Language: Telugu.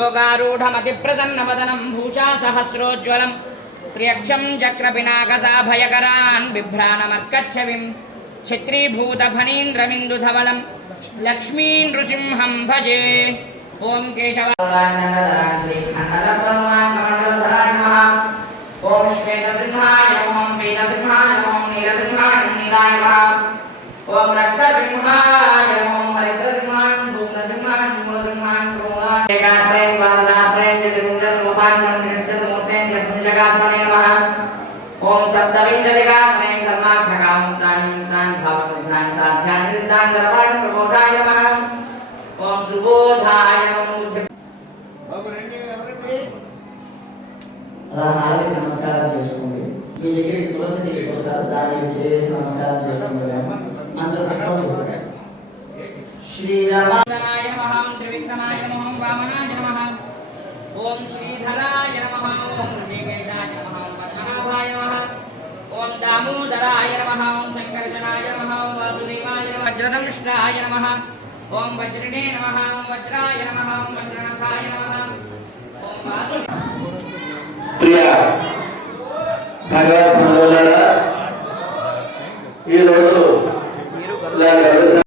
योगारूढ़मतिप्रसन्नवदनं भूषा सहस्रोज्ज्वलं त्र्यक्षं चक्रपिनाकसाभयकरान् बिभ्राणमर्कच्छविं छित्रीभूतफणीन्द्रमिन्दुधवलं लक्ष्मीं नृसिंहं भजे। ओं केशवाय ओं श्वेतसिंहाय नमः, पीतसिंहाय नमः, नीलसिंहाय नीलाय नमः, ओं रक्तसिंहाय नमः, हरितसिंहाय धूम्रसिंहाय मूलसिंहाय क्रोधाय एकात्रेण वादनात्रेण चतुर्मुखं रूपान्तरं निर्जलमूर्तेन चतुर्जगात्मने नमः। ओं सप्तविंशतिगात्रेण कर्माक्षकामुक्तानि मुक्तानि भावमुक्तानि साध्यानि सिद्धानि सर्वाणि प्रबोधाय नमः। ओं सुबोधाय नमः। హారతి నమస్కారం చేసుకోండి. మీ దగ్గరికి తులసి తీసుకొస్తారు, దాన్ని చేసి నమస్కారం చేసుకోండి. అందరూ పుష్పం శ్రీరామాయ నమః, త్రివిక్రమాయ నమః, వామనాయ నమః, ఓం శ్రీధరాయ నమః, ఓం ఋషికేశాయ నమః, పద్మనాభాయ నమః, ఓం దామోదరాయ నమః, ఓం సంకర్షణాయ నమః, ఓం వాసుదేవాయ నమః, వజ్రదంష్ట్రాయ నమః, ఓం వజ్రిణే నమః, ఓం వజ్రాయ నమః, ఓం వజ్రనఖాయ నమః, ఓం వాసుదేవాయ ప్రియ భగవద్ బంధువులారా, ఈరోజు